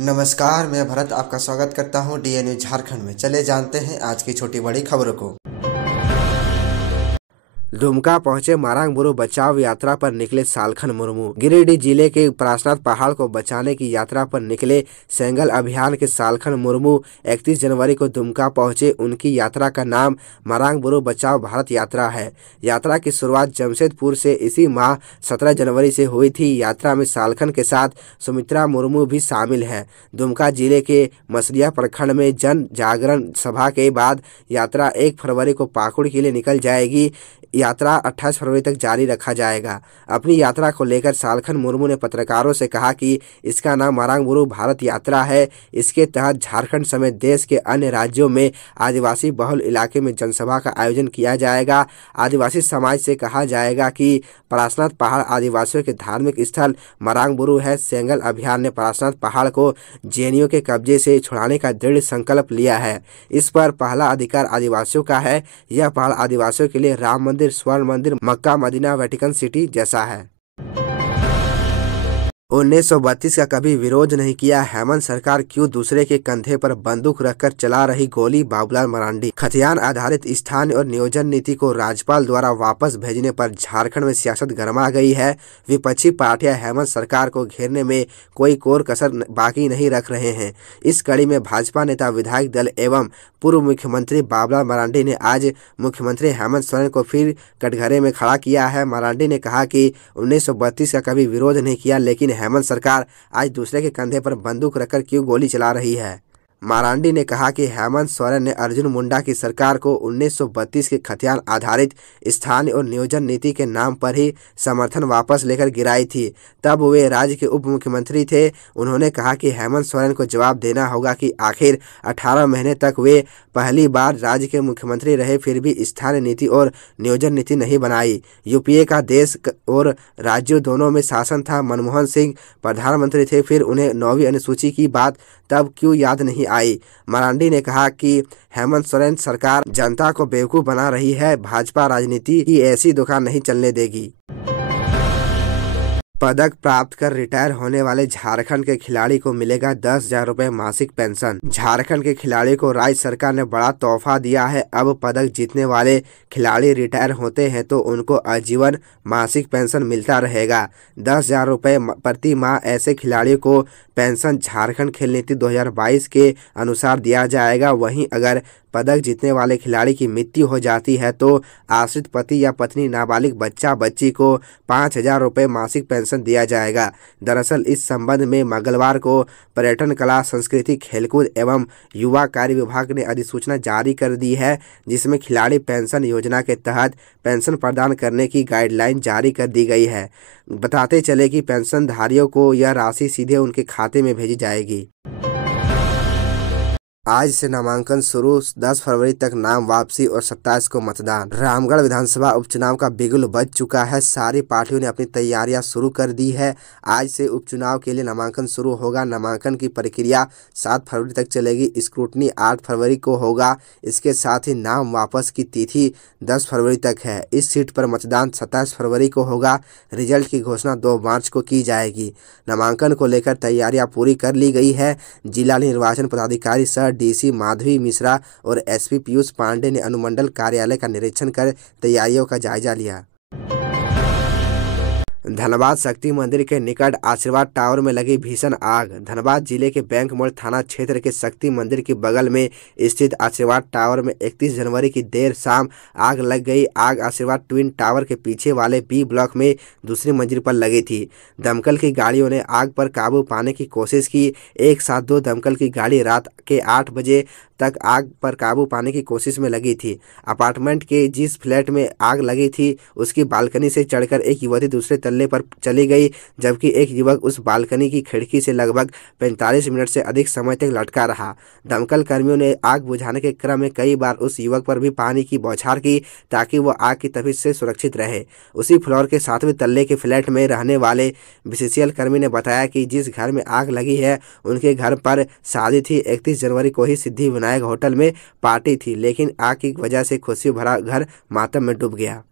नमस्कार, मैं भरत आपका स्वागत करता हूं डीएन न्यूज झारखंड में। चले जानते हैं आज की छोटी बड़ी खबरों को। दुमका पहुंचे मारांग बुरु बचाव यात्रा पर निकले सालखन मुर्मू। गिरिडीह जिले के परासनाथ पहाड़ को बचाने की यात्रा पर निकले सेंगल अभियान के सालखन मुर्मू 31 जनवरी को दुमका पहुंचे। उनकी यात्रा का नाम मारांग बुरु बचाव भारत यात्रा है। यात्रा की शुरुआत जमशेदपुर से इसी माह 17 जनवरी से हुई थी। यात्रा में सालखन के साथ सुमित्रा मुर्मू भी शामिल है। दुमका जिले के मसलिया प्रखंड में जन जागरण सभा के बाद यात्रा 1 फरवरी को पाकुड़ के लिए निकल जाएगी। यात्रा 28 फरवरी तक जारी रखा जाएगा। अपनी यात्रा को लेकर सालखन मुर्मू ने पत्रकारों से कहा कि इसका नाम मारांग बुरु भारत यात्रा है। इसके तहत झारखंड समेत देश के अन्य राज्यों में आदिवासी बहुल इलाके में जनसभा का आयोजन किया जाएगा। आदिवासी समाज से कहा जाएगा कि परासनाथ पहाड़ आदिवासियों के धार्मिक स्थल मारांग बुरु है। सेंगल अभियान ने परासनाथ पहाड़ को जेएनयू के कब्जे से छुड़ाने का दृढ़ संकल्प लिया है। इस पर पहला अधिकार आदिवासियों का है। यह पहाड़ आदिवासियों के लिए राम मंदिर, स्वर्ण मंदिर, मक्का, मदीना, वेटिकन सिटी जैसा है। 1932 का कभी विरोध नहीं किया। हेमंत सरकार क्यों दूसरे के कंधे पर बंदूक रखकर चला रही गोली? बाबूलाल मरांडी। खतियान आधारित स्थानीय और नियोजन नीति को राज्यपाल द्वारा वापस भेजने पर झारखंड में सियासत गरमा गई है। विपक्षी पार्टियां हेमंत सरकार को घेरने में कोई कोर कसर बाकी नहीं रख रहे हैं। इस कड़ी में भाजपा नेता, विधायक दल एवं पूर्व मुख्यमंत्री बाबूलाल मरांडी ने आज मुख्यमंत्री हेमंत सोरेन को फिर कटघरे में खड़ा किया है। मरांडी ने कहा कि 1932 का कभी विरोध नहीं किया, लेकिन हेमंत सरकार आज दूसरे के कंधे पर बंदूक रखकर क्यों गोली चला रही है। मरांडी ने कहा कि हेमंत सोरेन ने अर्जुन मुंडा की सरकार को 1932 के खतियान आधारित स्थानीय और नियोजन नीति के नाम पर ही समर्थन वापस लेकर गिराई थी। तब वे राज्य के उप मुख्यमंत्री थे। उन्होंने कहा कि हेमंत सोरेन को जवाब देना होगा कि आखिर 18 महीने तक वे पहली बार राज्य के मुख्यमंत्री रहे, फिर भी स्थानीय नीति और नियोजन नीति नहीं बनाई। यूपीए का देश और राज्यों दोनों में शासन था। मनमोहन सिंह प्रधानमंत्री थे, फिर उन्हें 9वीं अनुसूची की बात तब क्यों याद नहीं आई। मरांडी ने कहा कि हेमंत सोरेन सरकार जनता को बेवकूफ बना रही है। भाजपा राजनीति की ऐसी दुकान नहीं चलने देगी। पदक प्राप्त कर रिटायर होने वाले झारखंड के खिलाड़ी को मिलेगा 10,000 रुपये मासिक पेंशन। झारखंड के खिलाड़ी को राज्य सरकार ने बड़ा तोहफा दिया है। अब पदक जीतने वाले खिलाड़ी रिटायर होते हैं तो उनको आजीवन मासिक पेंशन मिलता रहेगा। 10,000 रुपये प्रति माह ऐसे खिलाड़ियों को पेंशन झारखंड खेल नीति 2022 के अनुसार दिया जाएगा। वहीं अगर पदक जीतने वाले खिलाड़ी की मृत्यु हो जाती है तो आश्रित पति या पत्नी, नाबालिग बच्चा बच्ची को 5,000 रुपये मासिक पेंशन दिया जाएगा। दरअसल इस संबंध में मंगलवार को पर्यटन, कला, संस्कृति, खेलकूद एवं युवा कार्य विभाग ने अधिसूचना जारी कर दी है, जिसमें खिलाड़ी पेंशन योजना के तहत पेंशन प्रदान करने की गाइडलाइन जारी कर दी गई है। बताते चले कि पेंशनधारियों को यह राशि सीधे उनके खाते में भेजी जाएगी। आज से नामांकन शुरू, 10 फरवरी तक नाम वापसी और 27 को मतदान। रामगढ़ विधानसभा उपचुनाव का बिगुल बज चुका है। सारी पार्टियों ने अपनी तैयारियां शुरू कर दी है। आज से उपचुनाव के लिए नामांकन शुरू होगा। नामांकन की प्रक्रिया 7 फरवरी तक चलेगी। स्क्रूटनी 8 फरवरी को होगा। इसके साथ ही नाम वापस की तिथि 10 फरवरी तक है। इस सीट पर मतदान 27 फरवरी को होगा। रिजल्ट की घोषणा 2 मार्च को की जाएगी। नामांकन को लेकर तैयारियां पूरी कर ली गई है। जिला निर्वाचन पदाधिकारी सह डीसी माधवी मिश्रा और एसपी पीयूष पांडे ने अनुमंडल कार्यालय का निरीक्षण कर तैयारियों का जायजा लिया। धनबाद शक्ति मंदिर के निकट आशीर्वाद टावर में लगी भीषण आग। धनबाद जिले के बैंक मोड़ थाना क्षेत्र के शक्ति मंदिर के बगल में स्थित आशीर्वाद टावर में 31 जनवरी की देर शाम आग लग गई। आग आशीर्वाद ट्विन टावर के पीछे वाले बी ब्लॉक में दूसरी मंजिल पर लगी थी। दमकल की गाड़ियों ने आग पर काबू पाने की कोशिश की। एक साथ 2 दमकल की गाड़ी रात के 8 बजे तक आग पर काबू पाने की कोशिश में लगी थी। अपार्टमेंट के जिस फ्लैट में आग लगी थी उसकी बालकनी से चढ़कर एक युवती दूसरे तल्ले पर चली गई, जबकि एक युवक उस बालकनी की खिड़की से लगभग 45 मिनट से अधिक समय तक लटका रहा। दमकल कर्मियों ने आग बुझाने के क्रम में कई बार उस युवक पर भी पानी की बौछार की ताकि वो आग की तपिश से सुरक्षित रहे। उसी फ्लोर के 7वें तल्ले के फ्लैट में रहने वाले बीसीसीएल कर्मी ने बताया कि जिस घर में आग लगी है उनके घर पर शादी थी। 31 जनवरी को ही सिद्धिविनायक होटल में पार्टी थी, लेकिन आग की वजह से खुशी भरा घर मातम में डूब गया।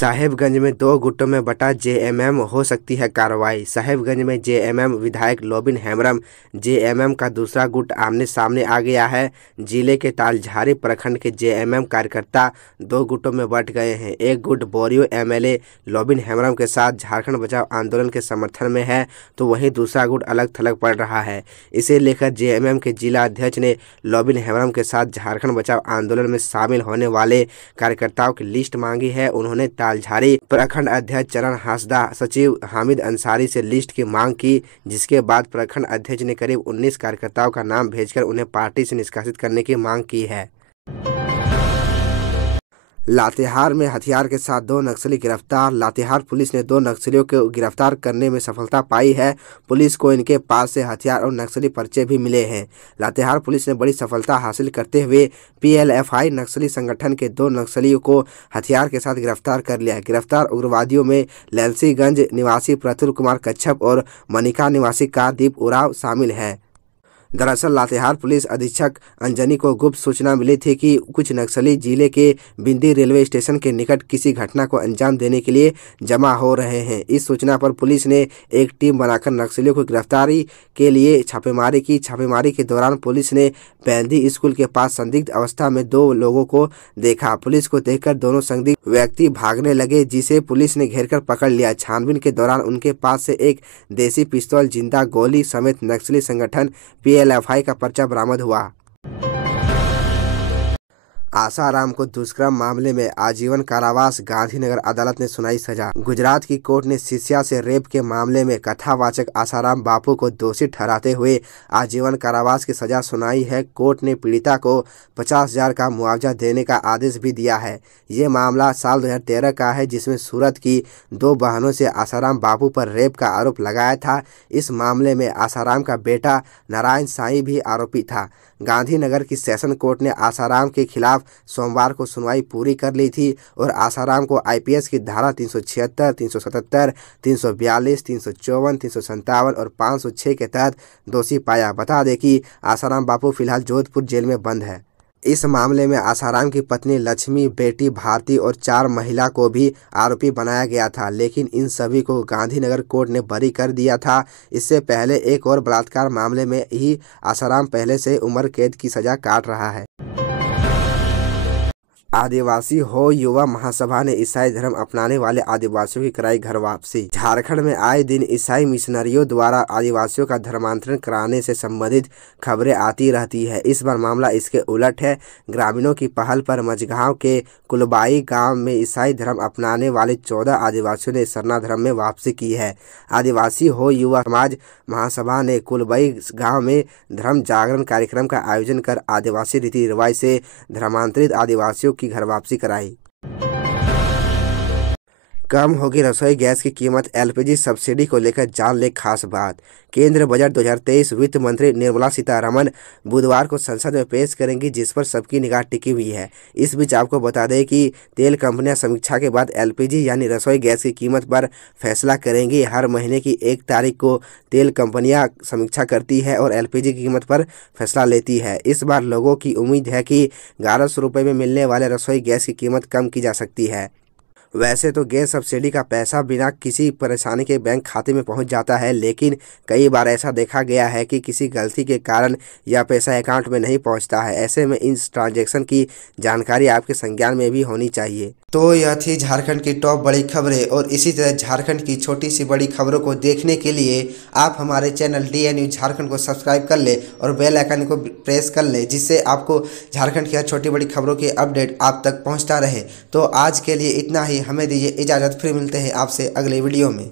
साहेबगंज में 2 गुटों में बटा जेएमएम, हो सकती है कार्रवाई। साहेबगंज में जेएमएम विधायक लोबिन हेम्ब्रम जेएमएम का दूसरा गुट आमने सामने आ गया है। जिले के तालझारी प्रखंड के जेएमएम कार्यकर्ता 2 गुटों में बट गए हैं। एक गुट बोरियो एमएलए लोबिन हेम्ब्रम के साथ झारखंड बचाओ आंदोलन के समर्थन में है, तो वहीं दूसरा गुट अलग थलग पड़ रहा है। इसे लेकर जेएमएम के जिला अध्यक्ष ने लोबिन हेम्ब्रम के साथ झारखंड बचाओ आंदोलन में शामिल होने वाले कार्यकर्ताओं की लिस्ट मांगी है। उन्होंने तालझारी प्रखंड अध्यक्ष चरण हांसदा, सचिव हामिद अंसारी से लिस्ट की मांग की, जिसके बाद प्रखंड अध्यक्ष ने करीब 19 कार्यकर्ताओं का नाम भेजकर उन्हें पार्टी से निष्कासित करने की मांग की है। लातेहार में हथियार के साथ 2 नक्सली गिरफ्तार। लातेहार पुलिस ने 2 नक्सलियों को गिरफ्तार करने में सफलता पाई है। पुलिस को इनके पास से हथियार और नक्सली पर्चे भी मिले हैं। लातेहार पुलिस ने बड़ी सफलता हासिल करते हुए पीएलएफआई नक्सली संगठन के 2 नक्सलियों को हथियार के साथ गिरफ्तार कर लिया है। गिरफ्तार उग्रवादियों में ललसीगंज निवासी प्रतुल कुमार कच्छप और मनिका निवासी कारदीप उराव शामिल है। दरअसल लातेहार पुलिस अधीक्षक अंजनी को गुप्त सूचना मिली थी कि कुछ नक्सली जिले के बिंदी रेलवे स्टेशन के निकट किसी घटना को अंजाम देने के लिए जमा हो रहे हैं। इस सूचना पर पुलिस ने एक टीम बनाकर नक्सलियों को गिरफ्तारी के लिए छापेमारी की। छापेमारी के दौरान पुलिस ने बैंदी स्कूल के पास संदिग्ध अवस्था में 2 लोगों को देखा। पुलिस को देखकर दोनों संदिग्ध व्यक्ति भागने लगे, जिसे पुलिस ने घेरकर पकड़ लिया। छानबीन के दौरान उनके पास से एक देसी पिस्तौल, जिंदा गोली समेत नक्सली संगठन पीएलएफआई का पर्चा बरामद हुआ। आसाराम को दुष्कर्म मामले में आजीवन कारावास, गांधीनगर अदालत ने सुनाई सजा। गुजरात की कोर्ट ने शिष्या से रेप के मामले में कथावाचक आसाराम बापू को दोषी ठहराते हुए आजीवन कारावास की सजा सुनाई है। कोर्ट ने पीड़िता को 50,000 का मुआवजा देने का आदेश भी दिया है। ये मामला साल 2013 का है, जिसमें सूरत की 2 बहनों से आसाराम बापू पर रेप का आरोप लगाया था। इस मामले में आसाराम का बेटा नारायण साईं भी आरोपी था। गांधीनगर की सेशन कोर्ट ने आसाराम के खिलाफ सोमवार को सुनवाई पूरी कर ली थी और आसाराम को आईपीसी की धारा 376, 377, 342, 354, 357 और 506 के तहत दोषी पाया। बता दें कि आसाराम बापू फिलहाल जोधपुर जेल में बंद है। इस मामले में आसाराम की पत्नी लक्ष्मी, बेटी भारती और 4 महिला को भी आरोपी बनाया गया था, लेकिन इन सभी को गांधीनगर कोर्ट ने बरी कर दिया था। इससे पहले एक और बलात्कार मामले में ही आसाराम पहले से उम्र कैद की सजा काट रहा है। आदिवासी हो युवा महासभा ने ईसाई धर्म अपनाने वाले आदिवासियों की कराई घर वापसी। झारखंड में आए दिन ईसाई मिशनरियों द्वारा आदिवासियों का धर्मांतरण कराने से संबंधित खबरें आती रहती है। इस बार मामला इसके उलट है। ग्रामीणों की पहल पर मझगांव के कुलबाई गांव में ईसाई धर्म अपनाने वाले 14 आदिवासियों ने सरना धर्म में वापसी की है। आदिवासी हो युवा समाज महासभा ने कुलबाई गांव में धर्म जागरण कार्यक्रम का आयोजन कर आदिवासी रीति रिवाज से धर्मांतरित आदिवासियों की घर वापसी कराई। कम होगी रसोई गैस की कीमत, एलपीजी सब्सिडी को लेकर जान ले खास बात। केंद्र बजट 2023 वित्त मंत्री निर्मला सीतारमण बुधवार को संसद में पेश करेंगी, जिस पर सबकी निगाह टिकी हुई है। इस बीच आपको बता दें कि तेल कंपनियां समीक्षा के बाद एलपीजी यानी रसोई गैस की कीमत पर फैसला करेंगी। हर महीने की 1 तारीख को तेल कंपनियां समीक्षा करती है और एलपीजी की कीमत पर फैसला लेती है। इस बार लोगों की उम्मीद है कि 1100 रुपये में मिलने वाले रसोई गैस की कीमत कम की जा सकती है। वैसे तो गैस सब्सिडी का पैसा बिना किसी परेशानी के बैंक खाते में पहुंच जाता है, लेकिन कई बार ऐसा देखा गया है कि किसी गलती के कारण यह पैसा अकाउंट में नहीं पहुंचता है। ऐसे में इस ट्रांजैक्शन की जानकारी आपके संज्ञान में भी होनी चाहिए। तो यह थी झारखंड की टॉप बड़ी खबरें, और इसी तरह झारखंड की छोटी सी बड़ी खबरों को देखने के लिए आप हमारे चैनल DN News झारखंड को सब्सक्राइब कर ले और बेल आइकन को प्रेस कर ले, जिससे आपको झारखंड की हर छोटी बड़ी खबरों की अपडेट आप तक पहुंचता रहे। तो आज के लिए इतना ही, हमें दीजिए इजाज़त, फिर मिलते हैं आपसे अगले वीडियो में।